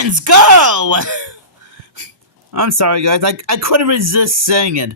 Titans, go! I'm sorry, guys. I couldn't resist saying it.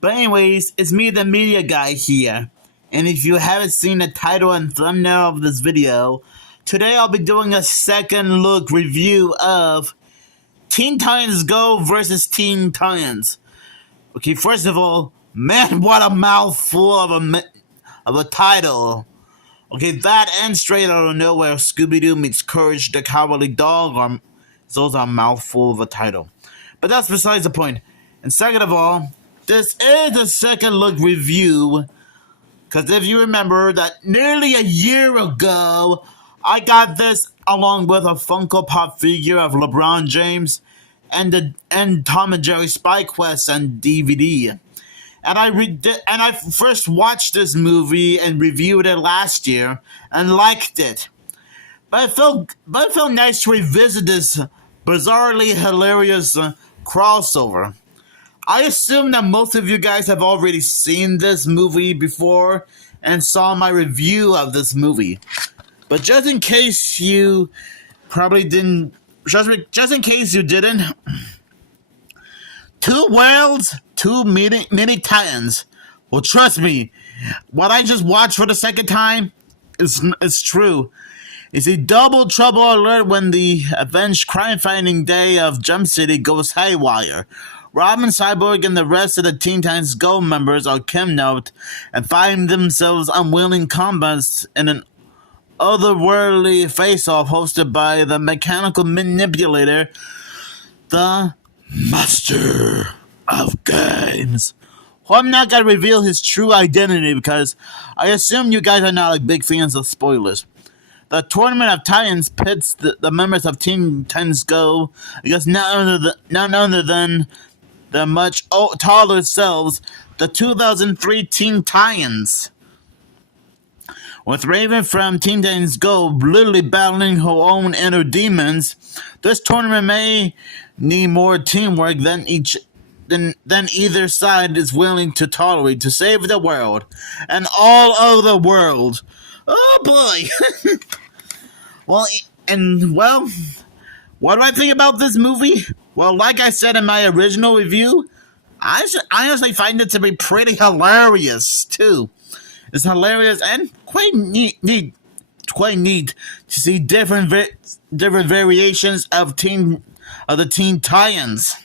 But anyways, it's me, the media guy here. And if you haven't seen the title and thumbnail of this video, today I'll be doing a second look review of Teen Titans Go versus Teen Titans. Okay, first of all, man, what a mouthful of a title. Okay, that and straight out of nowhere, Scooby-Doo meets Courage the Cowardly Dog those are a mouthful of a title. But that's besides the point. And second of all, this is a second look review, because if you remember that nearly a year ago, I got this along with a Funko Pop figure of LeBron James and Tom and Jerry Spy Quest on DVD. And I first watched this movie and reviewed it last year and liked it. But it felt nice to revisit this bizarrely hilarious crossover. I assume that most of you guys have already seen this movie before and saw my review of this movie. But just in case you probably didn't, just in case you didn't, two worlds, two mini titans. Well, trust me, what I just watched for the second time is true. It's a double trouble alert when the avenged crime-fighting day of Jump City goes haywire. Robin, Cyborg, and the rest of the Teen Titans Go members are kidnapped and find themselves unwilling combats in an otherworldly face-off hosted by the mechanical manipulator, the Master of Games. Well, I'm not gonna reveal his true identity because I assume you guys are not like big fans of spoilers. The Tournament of Titans pits the members of Teen Titans Go against none other than the much taller selves, the 2003 Teen Titans. With Raven from Teen Titans Go literally battling her own inner demons, this tournament may need more teamwork than either side is willing to tolerate to save the world and all of the world. Oh boy! Well, what do I think about this movie? Well, like I said in my original review, I honestly find it to be pretty hilarious too. It's hilarious and quite neat to see different variations of the Teen Titans.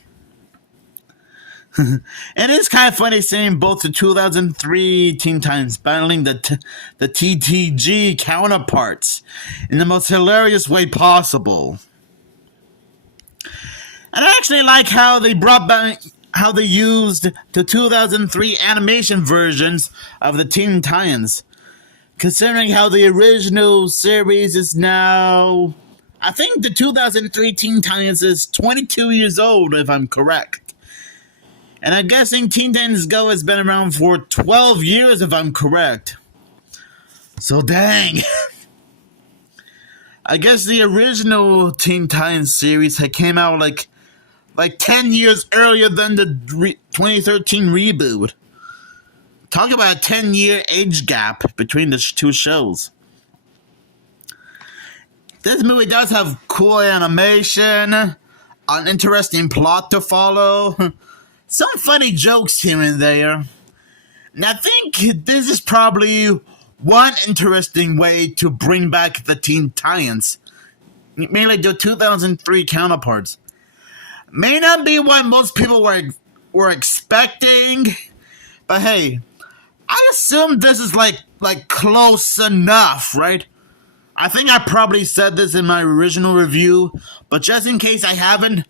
And it's kind of funny seeing both the 2003 Teen Titans battling the TTG counterparts in the most hilarious way possible. And I actually like how they used the 2003 animation versions of the Teen Titans, considering how the original series is now, I think the 2003 Teen Titans is 22 years old, if I'm correct. And I'm guessing Teen Titans Go has been around for 12 years, if I'm correct. So dang. I guess the original Teen Titans series had came out like 10 years earlier than the 2013 reboot. Talk about a 10-year age gap between the two shows. This movie does have cool animation, an interesting plot to follow, some funny jokes here and there. And I think this is probably one interesting way to bring back the Teen Titans, mainly the 2003 counterparts. May not be what most people were expecting, but hey, I assume this is like close enough, right? I think I probably said this in my original review, but just in case I haven't,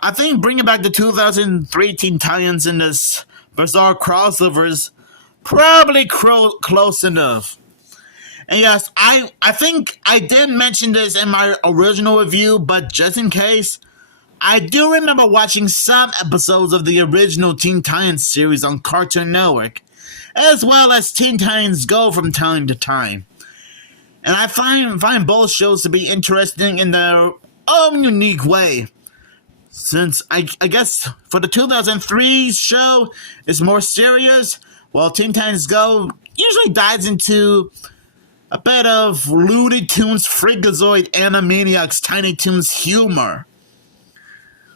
I think bringing back the 2003 Teen Titans in this bizarre crossover is probably close enough. And yes, I think I did mention this in my original review, but just in case, I do remember watching some episodes of the original Teen Titans series on Cartoon Network, as well as Teen Titans Go from time to time. And I find both shows to be interesting in their own unique way. Since I guess for the 2003 show, it's more serious, while Teen Titans Go usually dives into a bit of Looney Tunes, Freakazoid, Animaniacs, Tiny Toons humor.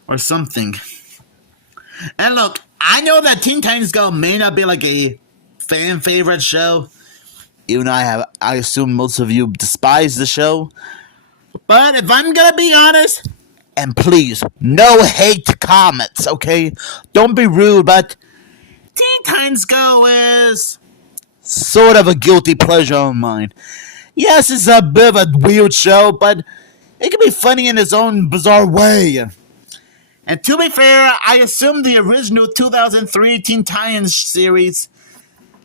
Or something. And look, I know that Teen Titans Go may not be like a fan favorite show. Even though I assume most of you despise the show. But if I'm gonna be honest, and please, no hate comments, okay? Don't be rude, but Teen Titans Go is sort of a guilty pleasure of mine. Yes, it's a bit of a weird show, but it can be funny in its own bizarre way. And to be fair, I assume the original 2003 Teen Titans series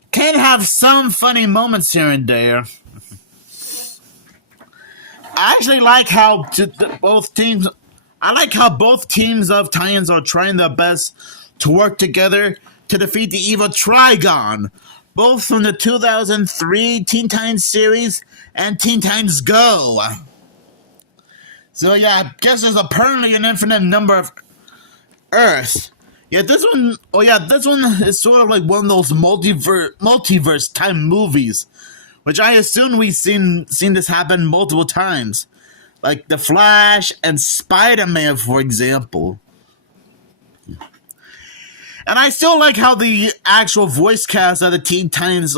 can have some funny moments here and there. I actually like how both teams of Titans are trying their best to work together to defeat the evil Trigon, both from the 2003 Teen Titans series and Teen Titans Go. So yeah, I guess there's apparently an infinite number of Earths. Yeah, this one is sort of like one of those multiverse type movies, which I assume we've seen this happen multiple times, like The Flash and Spider-Man, for example. And I still like how the actual voice cast of the Teen Titans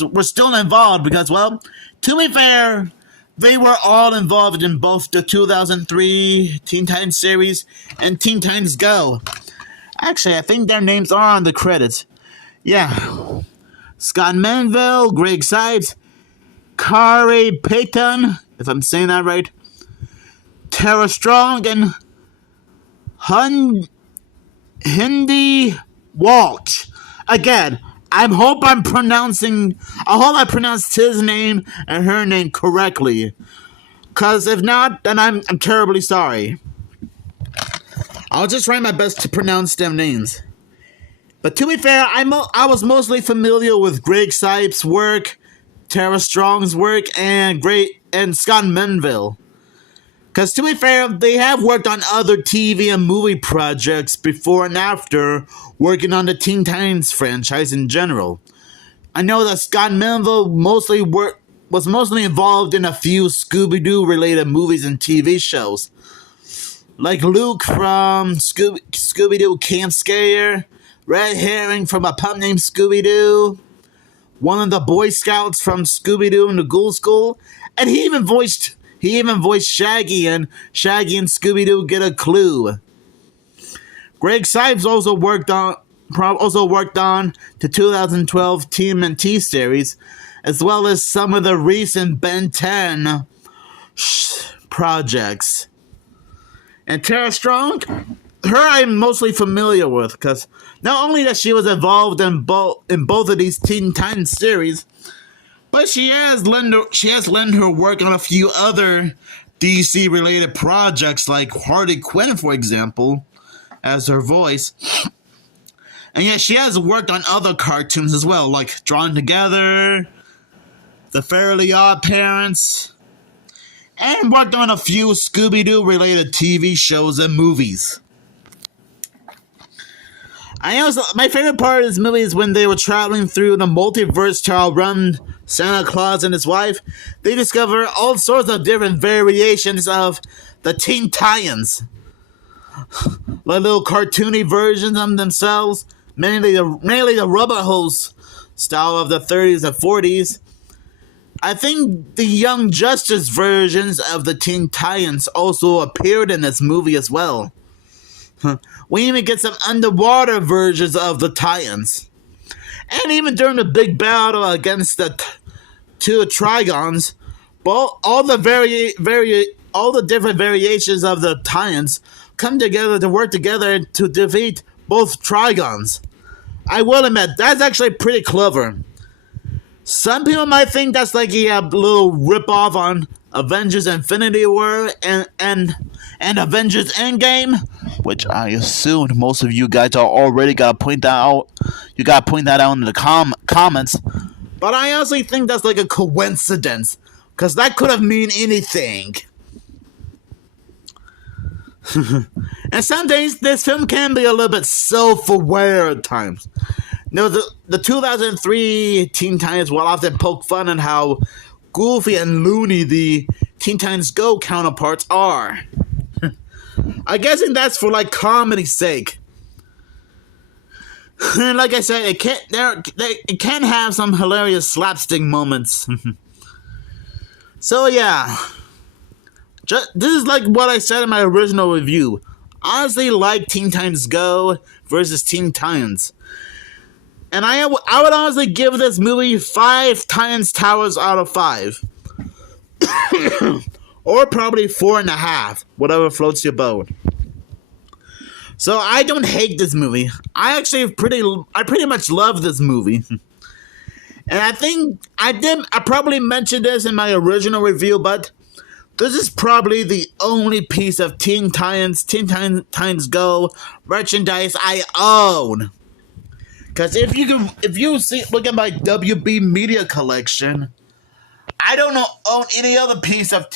were still involved because, well, to be fair, they were all involved in both the 2003 Teen Titans series and Teen Titans Go. Actually, I think their names are on the credits. Yeah. Scott Manville, Greg Sipes, Kari Payton, if I'm saying that right, Tara Strong, and Hindi Walsh. Again, I hope I pronounced his name and her name correctly. Cause if not, then I'm terribly sorry. I'll just try my best to pronounce their names. But to be fair, I was mostly familiar with Greg Sipes' work, Tara Strong's work, and Scott Menville. Because to be fair, they have worked on other TV and movie projects before and after working on the Teen Titans franchise in general. I know that Scott Menville was mostly involved in a few Scooby-Doo related movies and TV shows. Like Luke from Scooby-Doo Camp Scare, Red Herring from A Pup Named Scooby-Doo, one of the Boy Scouts from Scooby-Doo and the Ghoul School, and he even voiced Shaggy and Scooby-Doo Get a Clue. Greg Sipes also worked on the 2012 TMNT series, as well as some of the recent Ben 10 projects. And Tara Strong, her I'm mostly familiar with, because not only that she was involved in both of these Teen Titans series, but she has lent her work on a few other DC related projects like Harley Quinn, for example, as her voice. And yet she has worked on other cartoons as well, like Drawn Together, The Fairly Odd Parents, and worked on a few Scooby-Doo related TV shows and movies. My favorite part of this movie is when they were traveling through the multiverse to outrun Santa Claus and his wife. They discover all sorts of different variations of the Teen Titans. Like little cartoony versions of themselves, mainly the rubber hose style of the 30s and 40s. I think the Young Justice versions of the Teen Titans also appeared in this movie as well. We even get some underwater versions of the Titans. And even during the big battle against the two Trigons, all the different variations of the Titans come together to work together to defeat both Trigons. I will admit, that's actually pretty clever. Some people might think that's like a little rip-off on Avengers Infinity War and Avengers Endgame, which I assume most of you guys are already gotta point that out. You gotta point that out in the comments. But I honestly think that's like a coincidence, because that could have mean anything. And some days this film can be a little bit self-aware at times. You know, the 2003 Teen Titans will often poke fun at how goofy and loony the Teen Titans Go counterparts are. I guessing that's for like comedy's sake. And like I said, it can have some hilarious slapstick moments. So yeah, this is like what I said in my original review. Honestly, like Teen Titans Go versus Teen Titans, and I would honestly give this movie 5 Titans Towers out of 5, or probably 4.5, whatever floats your boat. So I don't hate this movie. I pretty much love this movie. And I think I probably mentioned this in my original review, but this is probably the only piece of Teen Titans Go merchandise I own. Because if you look at my WB Media collection, I don't own any other piece of